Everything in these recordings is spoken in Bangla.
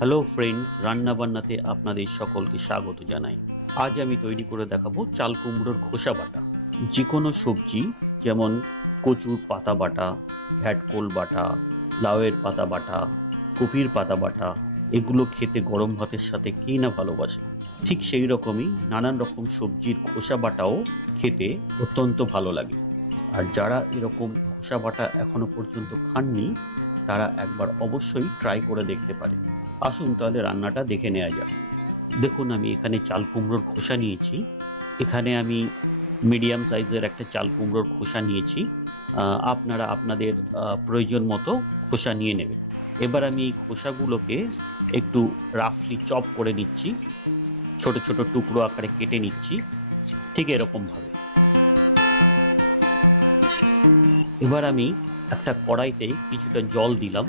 হ্যালো ফ্রেন্ডস রান্নাবান্নাতে আপনাদের সকলকে স্বাগত জানাই। আজ আমি তৈরি করে দেখাবো চাল কুমড়োর খোসা বাটা। যে কোনো সবজি, যেমন কচুর পাতা বাটা, ঘ্যাটকোল বাটা, লাউয়ের পাতা বাটা, কপির পাতা বাটা, এগুলো খেতে গরম ভাতের সাথে কে না ভালোবাসে? ঠিক সেই রকমই নানান রকম সবজির খোসা বাটাও খেতে অত্যন্ত ভালো লাগে। আর যারা এরকম খোসা বাটা এখনও পর্যন্ত খাননি, তারা একবার অবশ্যই ট্রাই করে দেখতে পারে আসুন তাহলে রান্নাটা দেখে নেওয়া যাক। দেখুন, আমি এখানে চাল কুমড়োর খোসা নিয়েছি। এখানে আমি মিডিয়াম সাইজের একটা চাল কুমড়োর খোসা নিয়েছি। আপনারা আপনাদের প্রয়োজন মতো খোসা নিয়ে নেবেন। এবার আমি এই খোসাগুলোকে একটু রাফলি চপ করে নিচ্ছি। ছোট ছোট টুকরো আকারে কেটে নিচ্ছি। ঠিক এরকমভাবে। এবার আমি একটা কড়াইতে কিছুটা জল দিলাম।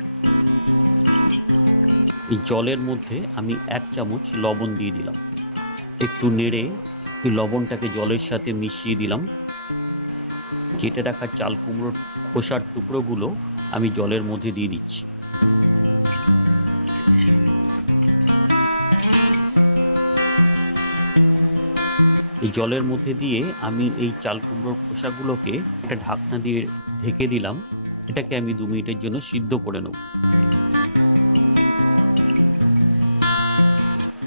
এই জলের মধ্যে আমি এক চামচ লবণ দিয়ে দিলাম। একটু নেড়ে লবণটাকে জলের সাথে মিশিয়ে দিলাম। কেটে রাখা চাল কুমড়োর খোসার টুকরোগুলো আমি জলের মধ্যে দিয়ে দিচ্ছি। এই জলের মধ্যে দিয়ে আমি এই চাল কুমড়োর খোসাগুলোকে একটা ঢাকনা দিয়ে ঢেকে দিলাম। এটাকে আমি দু মিনিটের জন্য সিদ্ধ করে নেব।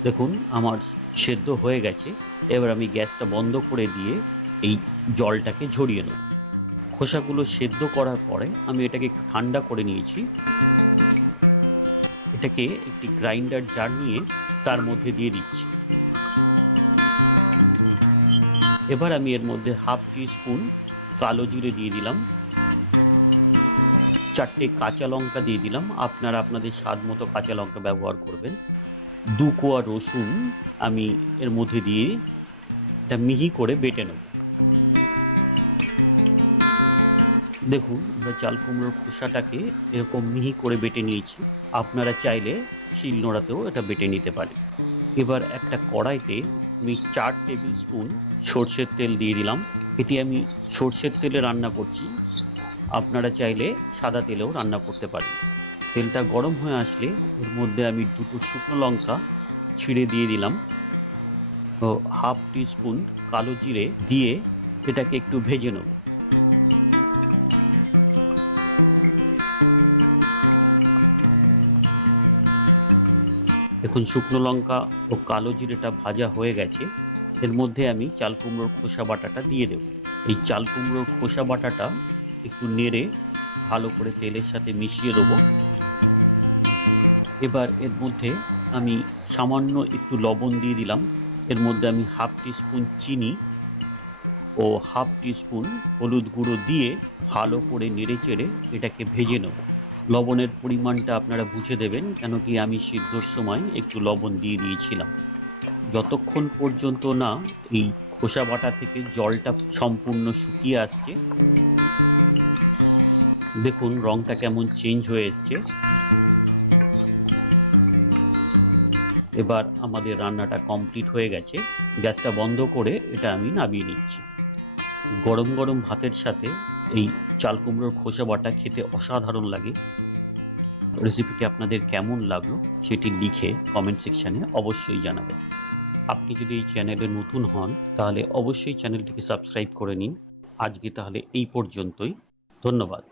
দেখুন, আমার সেদ্ধ হয়ে গেছে। এবার আমি গ্যাসটা বন্ধ করে দিয়ে এই জলটাকে ঝরিয়ে নেব। খোসাগুলো সেদ্ধ করার পরে আমি এটাকে একটু ঠান্ডা করে নিয়েছি। এটাকে একটি গ্রাইন্ডার জার নিয়ে তার মধ্যে দিয়ে দিচ্ছি। এবার আমি এর মধ্যে হাফ টি স্পুন কালো জিরে দিয়ে দিলাম। চারটে কাঁচা লঙ্কা দিয়ে দিলাম। আপনারা আপনাদের স্বাদ মতো কাঁচা লঙ্কা ব্যবহার করবেন। দু কোয়া রসুন আমি এর মধ্যে দিয়ে এটা মিহি করে বেটে নেব। দেখুন, আমরা চাল কুমড়োর খোসাটাকে এরকম মিহি করে বেটে নিয়েছি। আপনারা চাইলে শিল নোড়াতেও এটা বেটে নিতে পারেন। এবার একটা কড়াইতে আমি চার টেবিল স্পুন সর্ষের তেল দিয়ে দিলাম। এটি আমি সর্ষের তেলে রান্না করছি। আপনারা চাইলে সাদা তেলেও রান্না করতে পারেন। তেলটা গরম হয়ে আসলে এর মধ্যে আমি দুটো শুকনো লঙ্কা ছিঁড়ে দিয়ে দিলাম। ও হাফ টিস্পুন কালো জিরে দিয়ে এটাকে একটু ভেজে নেব। দেখুন শুকনো লঙ্কা ও কালো জিরেটা ভাজা হয়ে গেছে। এর মধ্যে আমি চাল কুমড়োর খোসা বাটাটা দিয়ে দেব। এই চাল কুমড়োর খোসা বাটাটা একটু নেড়ে ভালো করে তেলের সাথে মিশিয়ে দেবো। এবার এর মধ্যে আমি সামান্য একটু লবণ দিয়ে দিলাম। এর মধ্যে আমি হাফ টিস্পুন চিনি ও হাফ টিস্পুন হলুদ গুঁড়ো দিয়ে ভালো করে নেড়ে চেড়ে এটাকে ভেজে নেব। লবণের পরিমাণটা আপনারা বুঝে দেবেন, কেন কি আমি সিদ্ধর সময় একটু লবণ দিয়ে দিয়েছিলাম। যতক্ষণ পর্যন্ত না এই খোসা বাটা থেকে জলটা সম্পূর্ণ শুকিয়ে আসছে, দেখুন রংটা কেমন চেঞ্জ হয়ে এসছে। এবার আমাদের রান্নাটা কমপ্লিট হয়ে গেছে। গ্যাসটা বন্ধ করে এটা আমি নামিয়ে নিচ্ছি। গরম গরম ভাতের সাথে এই চাল কুমড়োর খোসা বাটা খেতে অসাধারণ লাগে। রেসিপিটি আপনাদের কেমন লাগল সেটি লিখে কমেন্ট সেকশানে অবশ্যই জানাবেন। আপনি যদি এই চ্যানেলে নতুন হন, তাহলে অবশ্যই চ্যানেলটিকে সাবস্ক্রাইব করে নিন। আজকে তাহলে এই পর্যন্তই। ধন্যবাদ।